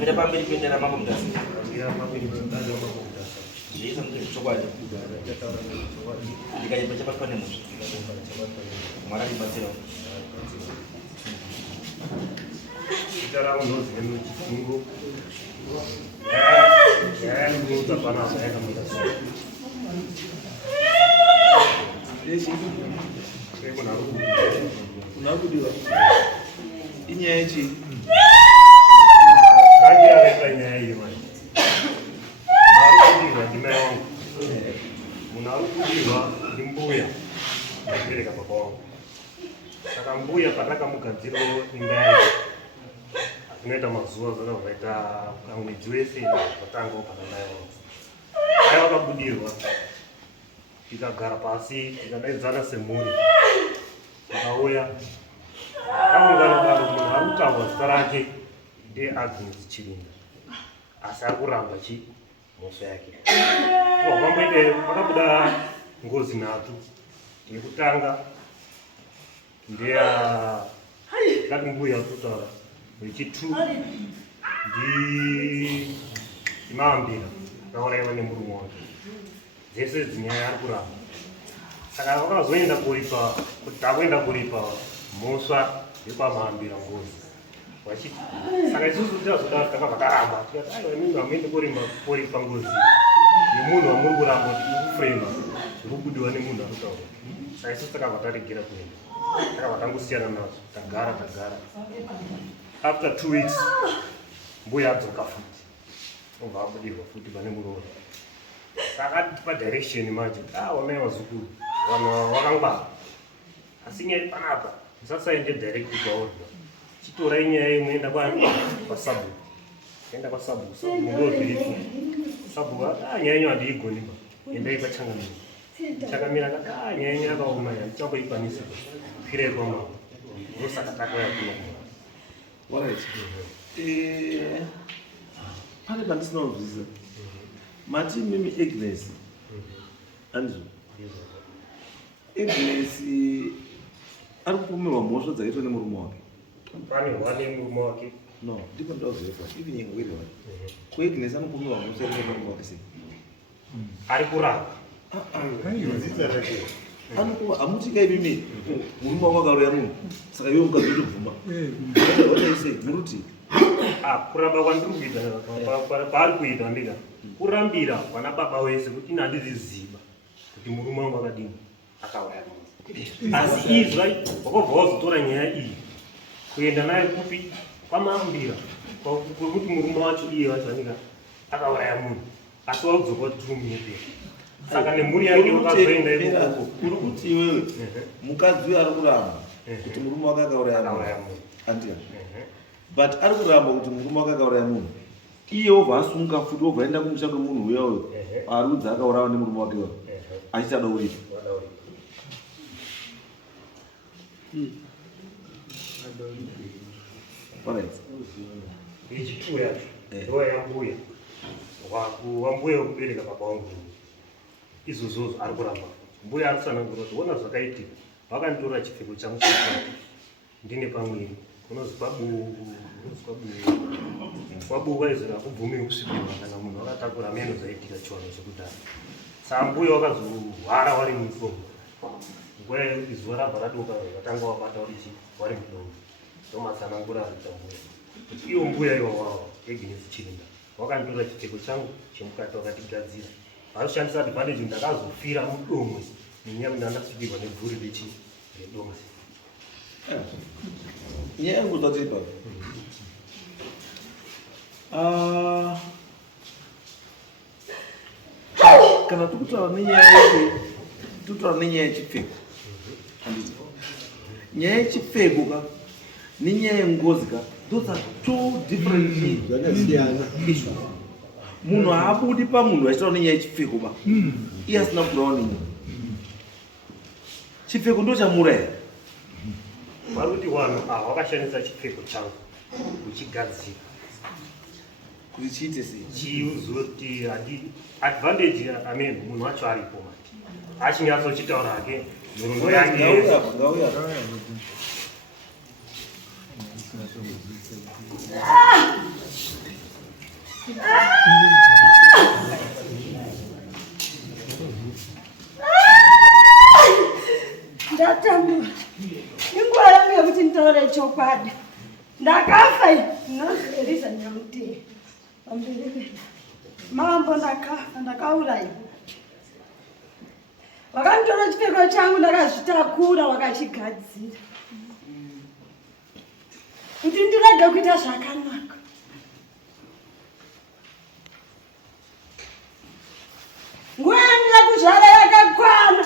Mira pambili kuendera mambo mdasi. Ngira pambili kuendera mambo mdasi. Ndizo mchokwaje? Ndikaje pachapa pane mutu. Mara libatsira. Ndara unozi nemuchifungo. Nguza pana saka mudasi. Esi unakudiwa inyechi kagira leta nyayi mali marukudiwa ndimewa munarukudiwa ndimbuya ndapereka papawangu saka mbuya pataka mugadziro imbai zvinoita mazuva zvakavaita kamwedzi wese vatangawo pakanaiwa ai vakabudirwa tikagara pasi tikadaidzana semhuri akauya kaungana daro munhu ari kutaurwa zita rake ndeAgnes Chirinda asi ari kuramba mhosva yake pamboite pakabuda ngozi nhatu. Yekutanga ndeya ngati mbuya kutaura wechitu ndimahambira akauraiwa nemurume wake dzese dzinyaya ari kuramba saka vakazoenda kuripa kuti takuenda kuripa mhosva yekwamahambira ngozi wachiti saka isusu tazoda takabva taramba tikati aiwa imimi hamuende koripa ngozi yemunhu wamuri kuramba kuti ikufrema zvokubudiwa nemunhu ari kutaura saka isusu takabva taregera kuenda takabva tangosiyana nazvo tagara after 2 weeks mbuya adzoka futi obva abudirwa futi pane muromo saka tipa direction manje wamai wazukuru vanhu vakangwara asi nyaya panapa musasaende direct kwaorwa chitorai nyaya imwe enda kwasabu enda kwasabu ndozviripo sabu nyaya yenyu handiigoniba endai kwachangamira changamira kati nyaya yenyu yakaoma handichamboikwanisa kwirai kwamao ndosaka takauya kunokuva. Alright. Pane pandisinauzvisa mati mimi Agnes andizvo Agnes ari kupomerwa mhosva dzakaitwa nemurume wake. Pane wane murume wake no ndipo ndauziva ivi nyengwiri wake ko Agnes anopomerwa mhosva iri nemurume wake sei ari kuramba hamuti kai mimi murume wako akauraya munhu saka iwe mukazotobvuma otaisei muruti kuramba kwandiri kuita paari kuita ndika kurambira vana baba wese kuti ina handiziziva kuti murume wangu akadini akauraya munhu asi izva wakobva wazotora nyaya iyi kuenda naye kupi kwamahambira kwekuti murume wacho iye wacho anika akauraya munhu asi wakudzoka kuti tiri munyepera saka nemhuri yake wakazoenda ikoko uri kuti iwewe mukadzi uyo ari kuramba kuti murume wake akauraya munhu andiya but ari kuramba kuti murume wake akauraya munhu iye wobva asunga futi wobva aenda kumusha kwemunhu uyayo arudza akaurawa nemurume wake wayo achiti ada uripa ichitu yacho ndova yambuya wambuya wekubereka baba wangu izvozvozvo ari kuramba mbuya ari kusanangura kuti ona zvakaitika vakanditora chipfeko changu chakati ndine pamwiri unozi kwabu vaizira kubvumiwi kusvikirwa kana munhu akatakura meno zaitika chiwano chekudhara saka mbuya wakazohwara wari mufomo nguva izuva rabva radoka vatanga wabata wari mudomo ndomatsanangura arita mbuya kuti iwo mbuya iwawawa Agnes Chirinda wakanditora chipfeko changu chemukati wakatigadzira vanoshandisa advantage ndakazofira mudomwe nenyaya kuti ndandasvikirwa nebvuri redomwe nyaya yangu dzatiripa kana tikutaura nenyaya yechipfeko handiti nyaya yechipfeko ka nenyaya yengozi ka those are two different issues. Munhu haabudi pamunhu achitaura nenyaya yechipfeko ba iye asina kutaura nenyaya chipfeko ndo chamuraya vari kuti vanhu vakashandisa chipfeko changu kuchigadzira kuti chiite sei chizoti advantage amen munhu wacho aripo mati achinyatsochitaura hake nhoroondo yake Ndatamu. Inguwa yangu yekuti nditaure chokwadi. Ndakafa ndinozerisa nyamuti. Pamberi mambo ndakaurayiwa. Vakanditora chipfeko changu ndakazvitakura vakachigadzira. Kuti ndirege kuita zvakanaka. Nguva yangu yekuzvara yakakwana.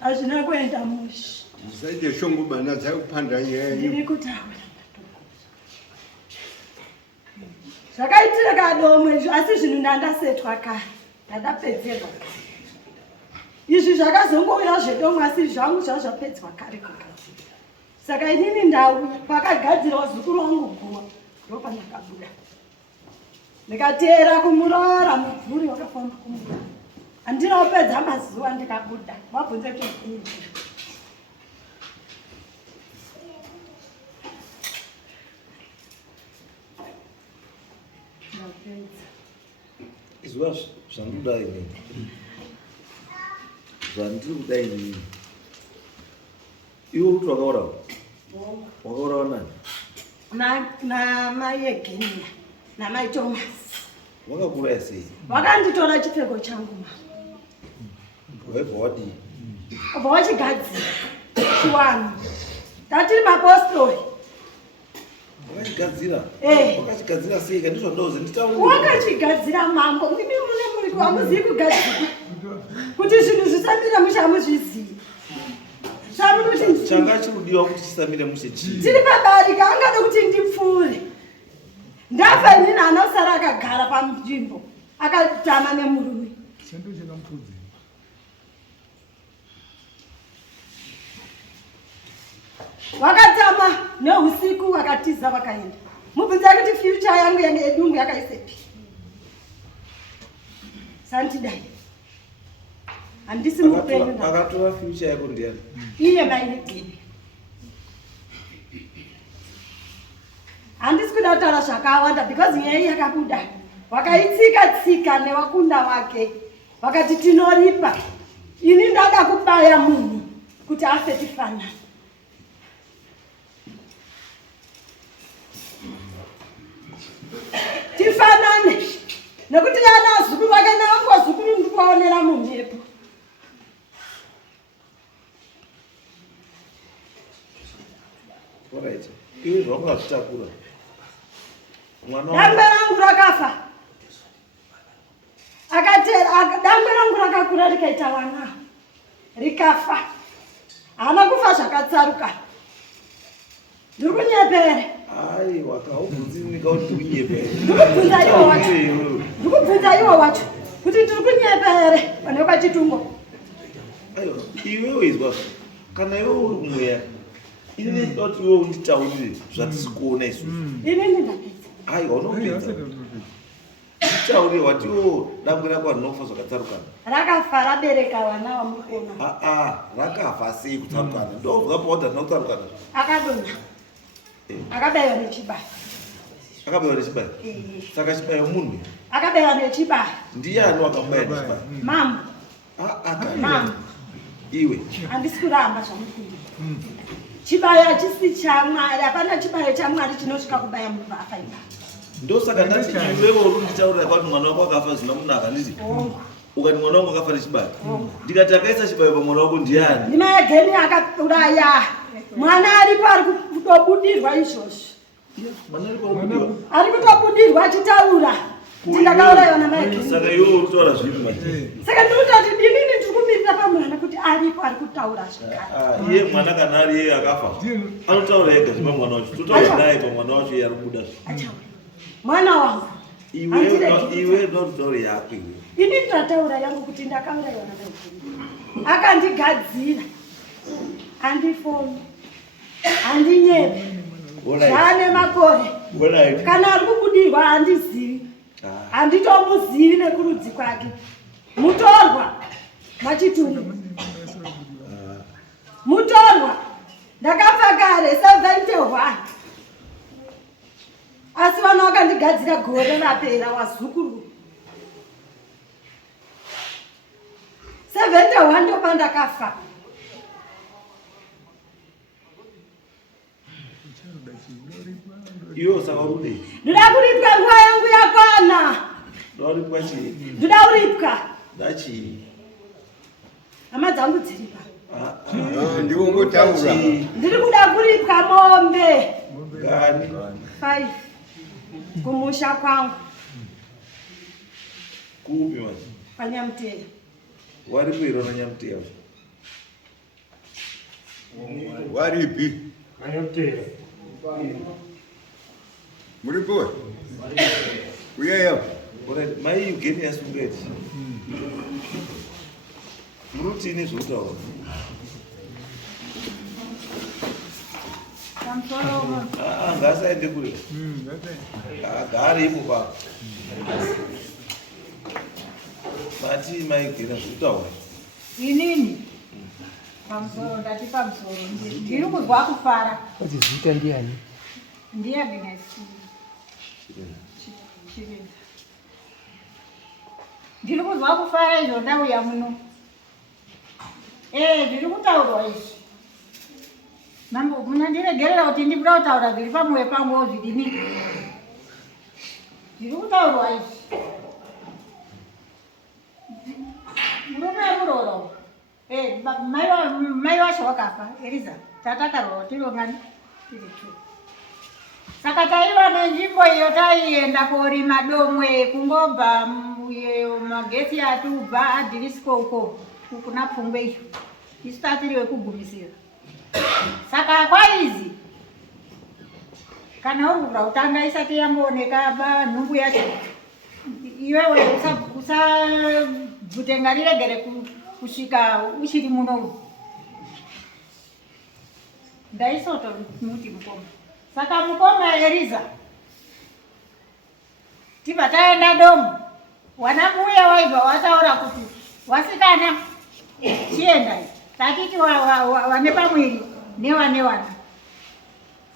Hazvina kuenda musha. Musaite shongo bana dzakupanda nyaya. Ndiri kutaura. Zvakaitira kadomwe asi zvinhu ndandasetwa kare. Ndadapedzerwa kare. Izvi zvakazongouya zvedomwe asi zvangu zvazvapedzwa kare kugadzira. Saka inini ndauya pakagadzirwa zukuru wangu guwa ndopandakabuda. Ndikateera kumurora mubvuri wakafamba kumurora. Andinopedza mazuva ndikabuda. Wabvunze chikuru. Izwa zvandudai nini. Zvandiri kudai nini. Iwe kuti wakaurawa? Wakaurawa nani? Na mai Egenia na mai Thomas. Wakakura sei? Vakanditora chipfeko changu mama. Waibva wadii? Abva wachigadzira chiwanu. Tatiri mapostori. Wakachigadzira? Eh. Wakachigadzira sei? Ndizvo ndoze nditaure. Wakachigadzira mambo. Imi muri hamuzivi kugadzira. Kuti zvinhu zvisamira mushe hamuzvizivi. Changa chirudiwa kuti chisamire mushe chii? Tiri pabarika angada kuti ndipfuure. Ndafa inini anosara akagara panzvimbo. Akatama nemurume. Wakatama neusiku wakatiza wakaenda. Mubvunza kuti future yangu edungu yakaisepi. Santidai. Handisi mupenyu. Akatora future yako ndiani? Iye mai Egenia. Handisi kuda kutaura zvakawanda because nyaya yakabuda. Wakaitsika newakunda wake. Wakati tinoripa. Ini ndada kubaya munhu kuti afe tifanana. Tifanane. Nekuti yana zukuru wake nawangu zukuru ndikuwaonera mumhepo. Alright. Iwe zvawakazvitakura. Dambe rangu rakafa. Dambe rangu rakakura rikaita vana. Rikafa. Hana kufa zvakatsaruka. Ndiri kunyepere. Ai, wakaubvunzinika kuti unyepere. Ndikubvunza iwo wacho. Kuti ndiri kunyepere pane kwachitungo. Aiwa, iwewe izwa. Kana iwe uri kumweya. Ini ndoti iwe unditaurire zvatisi kuona isusu. Inini ndapedza. Aiwa, unopedza. Nditaurire wati iwo dambe rako rinofa zvakatsarukana. Rakafa rabereka vana vamukona. Rakafa sei kutsarukana? Ndobva pawadza rinotsarukana. Akadonha. Akabayiwa nechibayo. Akabayiwa nechibayo? Saka chibayo munhu? Akabayiwa nechibayo. Ndiani wakamubaya nechibayo? Mama. Mama. Iwe? Handisi kuramba zvamukundira. Chibayo hachisi chaMwari. Hapana chibayo chaMwari chinosvika kubaya munhu afa ipapo. Ndosaka ndati iwewe uri kunditaurira kuti mwana wako akafa zvina munaka nditi? Ukati mwana wangu akafa nechibayo. Ndikati akaisa chibayo pamwana wako ndiani? Ndima Egenia akauraya. Mwana aripo ari kutobudirwa izvozvo. Mwana aripo kutobudirwa? Ari kutobudirwa achitaura. Ndakaurayiwa namai Egenia. Saka iwe uri kutaura zvipi manje? Saka ndinotati inini ndiri kumirira pamwana kuti aripo ari kutaura zvakare. Iye mwana kana ari iye akafa. Anotaura ega zvepamwana wacho. Totaura naye pamwana wacho iye ari kubuda. Mwana wangu. Iwe ndotaura yako iwe. Ini ndataura yangu kuti ndakaurayiwa namai Egenia. Akandigadzira. Handifoni. Handinyepe. Zvane makore. Kana ari kubudirwa handizivi. Handitomuzivi nekurudzi kwake. Mutorwa machitumbu. wandogadzira gore rapera wazukuru 71 ndopa ndakafa. Iyo saka urudi. Ndoda kuripwa nguva yangu yakwana. Ndoda kuripwa chii? Ndoda kuripwa. Dachi. Hama dzangu dziripa. Ndiwo ngotaura. Ndiri kuda kuripwa mombe. Gani? 5. Kumusha kwangu. Kupi mwana? Panyamtera. Wari kuiro na Nyamtera. Waripi? Nyamtera. Muripo? Uyeyo. Alright, mai ugeni yasungeti. Murutini zvutaura. Ngasaende kure. Agare ipo pa. Mati mai ugeni zvutaura. Inini pamusoro ndati pamusoro ndiri kuzwa kufara. Wadzizita ndiani? Ndiani nesi ndiri kuzwa kufara izvo ndauya muno. Zviri kutaurwa izvi mambo munandiregerera kuti ndikuda kutaura zviri pamwoyo pangu zvidini. Zviri kutaurwa izvi murume muroro mai wacho wakafa Eliza tatakarwa tirongani tiri tu. Saka taiva nenzvimbo iyo taienda korima domwe kungobva magetsi atubva adhirisko uko kuna Pfungwe iyo isu tatiri wekugumisira. Saka kwaizi kana uri kuda kutanga isati yambooneka nhumbu yacho iwewe usabvute ngariregere kusvika uchiri muno. Ndaisoto muti mukoma. Saka mukoma Eliza tibva taenda domo wana mbuya waibva wataura kuti wasikana chienda tatiti wane pamwiri newana.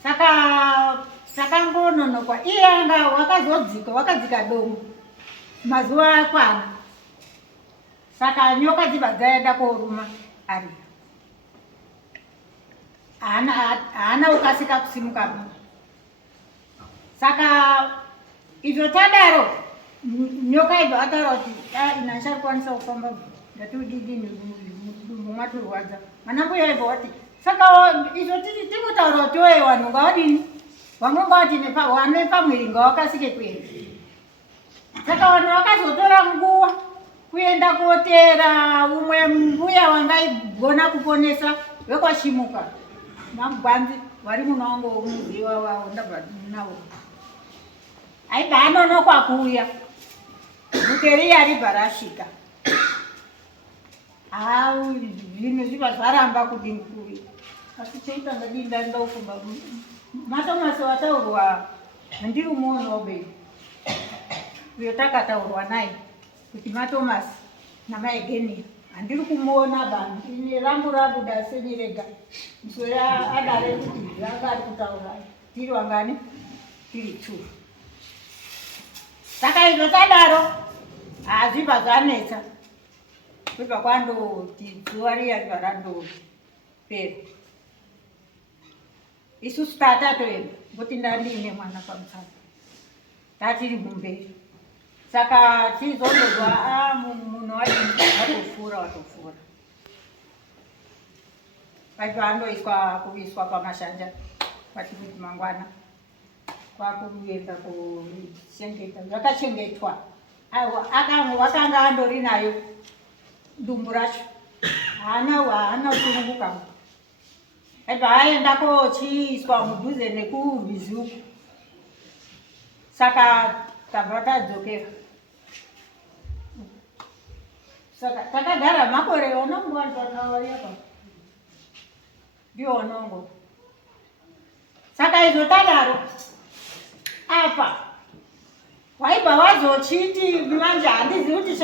Saka ngononokwa iye anga wakadzika domo mazuva akwana. Saka nyoka dzibva dzaenda koruma ari haana ukasika kusimuka. Saka izvo tadaro nyoka ibva ataura kuti ina ndicharikwanisa kufamba ndatidini mudumbu mwaturwadza. Mana mbuya ibva wati saka izvo tikutaura kuti oye vanhu ngawadini vamwe ngawati wane pamwiri ngawakasike kuenda. Saka vanhu vakazotora nguva kuenda koteera umwe mbuya wangaigona kuponesa wekwashimuka magwanzi vari muno wangu womuziva wavo ndabva navo aibva anonokwa kuuya muteriya ribva rasvika. Zvinhu zvibva zvaramba kudini kuuya asi cheitanga dii ndaenda kufunga Matomasi wataurwa handiri muono be uyo takataurwa naye kuti Matomasi namaegeni handiri kumuona vanhu ine rangu rabuda senirega muswere adare kuti ranga ari kutaura tiri wangani tiri 2. Saka izvo tadaro zvibva zvanetsa kubva kwandoti zuva riya ribva randopera. Isusu tatatoenda ngoti ndandiine mwana pamusana tatiri mumberi. Saka tizondozwa munhu watofura paibva andoiswa kuiswa pamashanja kwatikuti mangwana kwakuenda kuchengeta zvakachengetwa. Wakanga andori nayo dumbu racho haana kusununguka. Aibva aenda kochiiswa mudhuze nekurwizi uku. Saka tabva tadzokera. Saka takagara makore onongo vanhu ndiwo onongo. Saka izvo tadaro apa waibva wazochiti manje handizivi kuti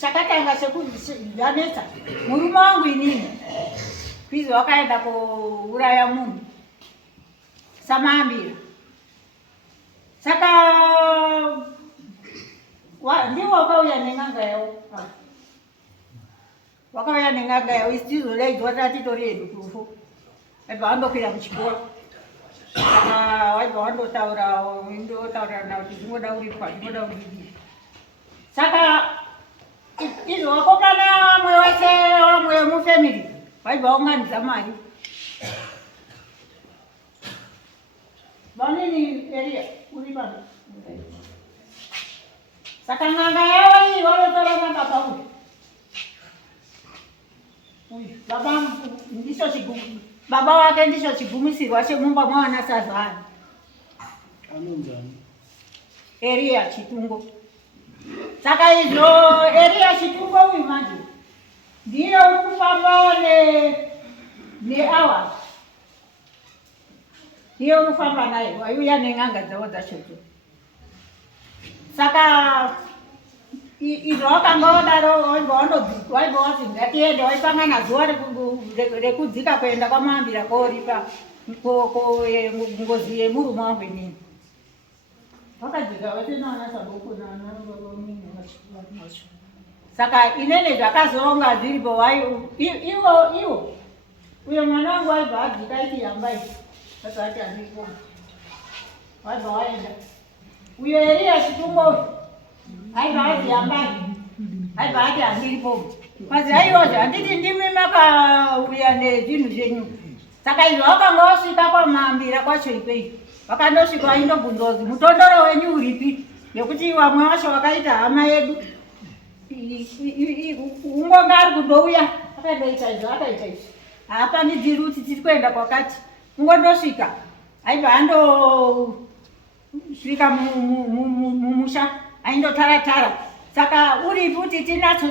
chakatanga chekuzvanetsa murume wangu inini kwizi wakaenda kouraya munhu samambira. Saka ndiwo wakauya neng'anga yao. Wakauya neng'anga yao isizo leidzwa tatitori yedu kufu. Eba andokwira kuchikora. Saka waibva wandotaura na kuti zvinoda uripa zvinoda udii. Saka izvo wakomana vamwe wese vamwe vemufamily vaibva vaunganidza mari. Vanini area uri pano. Saka n'anga yavo iyi vanotora n'anga pauri. Baba wake ndicho chigumisirwa chemumba mwana Sazana. Area Chitungo. Saka izvo area Chitungo uyu manje ndiye uri kufamba nehours. Ndiye unofamba naye waiuya neng'anga dzavo dzachodzo. Saka izvo wakanga wadaro waibva wati ngatiende waipangana zuva rekudzika kuenda kwaMahambira koripa ngozi yemurume wangu inini. Wakadzika watenawana saboko wacho. Saka inene zvakazoronga zviripo iwo uyo mwana wangu waibva adzika iti yambai. Sasa ati andiko. Waibva waenda. Uyo Elia Chitungo aibva ati yambai. Aibva ati andiripo. Mazi aiyoje handiti ndimi makauya nezvinhu zvenyu. Saka izvo wakanga wasvika kwaMahambira kwacho ikweyo. Wakandosvika waindobvunza kuti mutondoro wenyu uripi? Nekuti vamwe vacho vakaita hama yedu. Ungonga ari kundouya. Akaita izvo. Hapanidziri kuti tiri kuenda kwakati. Ungondosvika. Aibva andosvika mumusha. Aindotaratara. Saka uripi kuti tinatso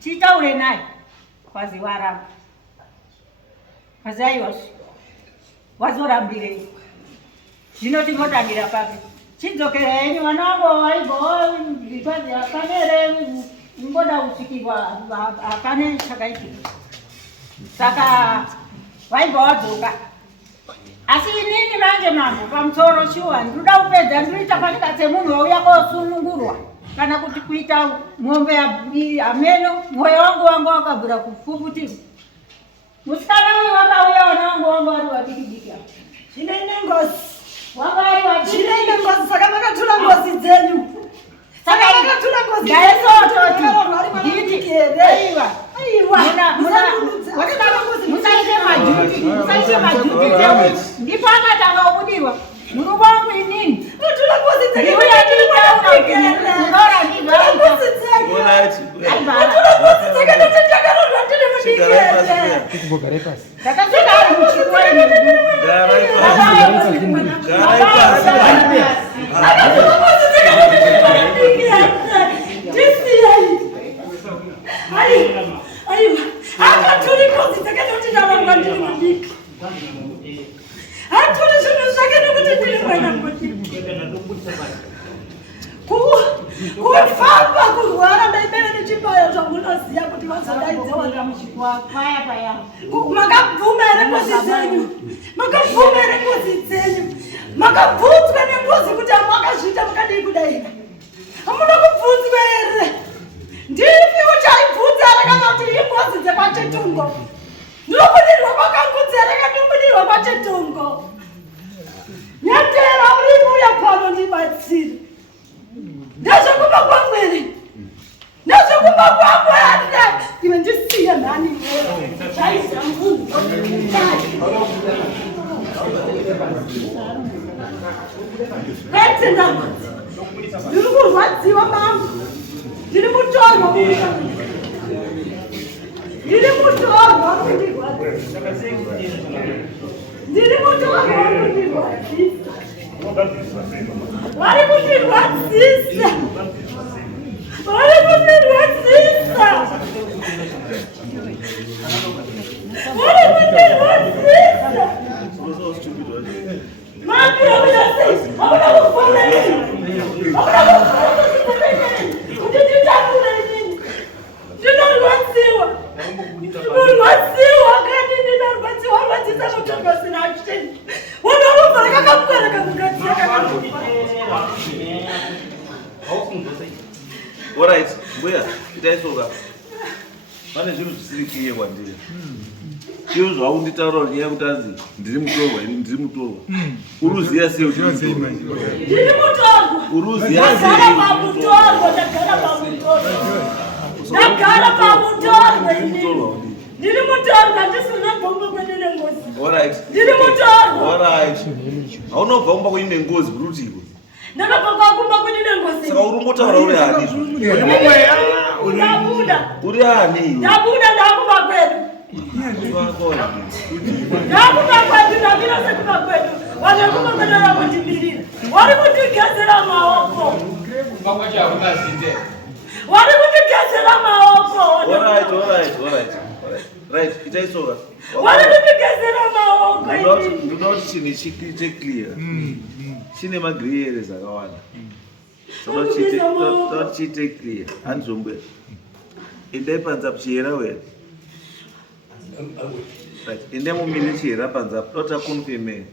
titaure naye. Kwazi waramba. Kwazi aiwazve. Wazorambirei. Zvino tingotangira papi. Chidzokera henyu mwana wangu waibva zvikwazi hapane here ungoda kusvikirwa hapane chakaitika. Saka waibva wadzoka. Asi inini manje mambo pamusoro shuwa ndoda kupedza ndinoita panika semunhu wauya kosunungurwa kana kuti kuita mombe ameno mwoyo wangu wakabvura kufukutirwa. Musikana uyu wakauya wangu ari wadikidiki. Zvinoine ngozi. Wanga ari wadikidiki. Zvinoine ngozi saka makatura ngozi dzenyu. Saka makatura ngozi. Ndaisototi. Nditi. Aiwa. Musaite majuti ndipo akatanga kubudirwa murume wangu inini takasvika ari muchikweni aiwa akaturi ngozi dzakatoti ndaramba ndiri mudiki. Haturi zvinhu zvake nekuti ndiri mwana mudiki. Kufamba kurwara ndaibere nechipayo zvamunoziva kuti vazodaidzewana muchikwaya paya. Makabvuma here ngozi dzenyu. Makabvuma here ngozi dzenyu. Makabvunzwa nengozi kuti hamakazviita mukadii kudai. Hamuna kubvunzwa here. Ndipi uchaibvunza rakanga kuti ingozi dzekwaChetungo. Ndinobudirwa kwakangudzi rakatobudirwa kwaChetungo. Nyatera uripo uya pano ndibatsire. Ndazvokupa kwangu here. Ndazvokupa kwangu here. Iwe ndisiye nhani here. Chaisa mvungu. Kwete ndama. Ndiri kurwadziwa mama. Ndiri mutorwa ndiri mutorwa kundirwadzisa. Ndiri mutorwa kundirwadzisa. Vari kundirwadzisa. Vari kundirwadzisa. Vari kundirwadzisa. Mami, hamuna kufona nini? Hamuna kufona nini? Kuti nditakure nini? Ndinorwadziwa. Ndinorwadziwa kani ndinorwadziwa. Rwadzisa mutongo sina chiteni. Unorufa rakakamukara kamukadzi rakakamukara. chitaisoka pane zvinhu zvisiri kiye kwandiri iyo zvaunditaura nyaya yekuti azi ndiri mutorwa ini ndiri mutorwa uruziya sei kuti ndiri mutorwa uruziya ndagara pamutorwa ndagara pamutorwa ndiri mutorwa ndisina gomba kwenene ngozi alright ndiri mutorwa alright haunobva kumba kwenine ngozi brutiko ndakabva kwakumba kwenene ngozi saka urumbotaura uri hani ndabuda uri hani ndabuda ndakumba kwedu ndakumba kwedu ndamira sekumba kwedu vanekumba kwedu vakutimbilira vari kutigezera maoko vari kutigezera maoko right itaisoka vari kutigezera maoko ndinoda kuti chinhu chiite clear chine magray areas akawanda toda kuti chiite clear handizombwe endai panza chiyera wera right endai mumire chiyera panza dota confirme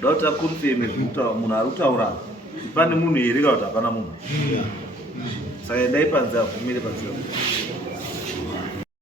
dota confirme munhu ari kutaura pane munhu here kana kuti hapana munhu saka endai panza mumire panza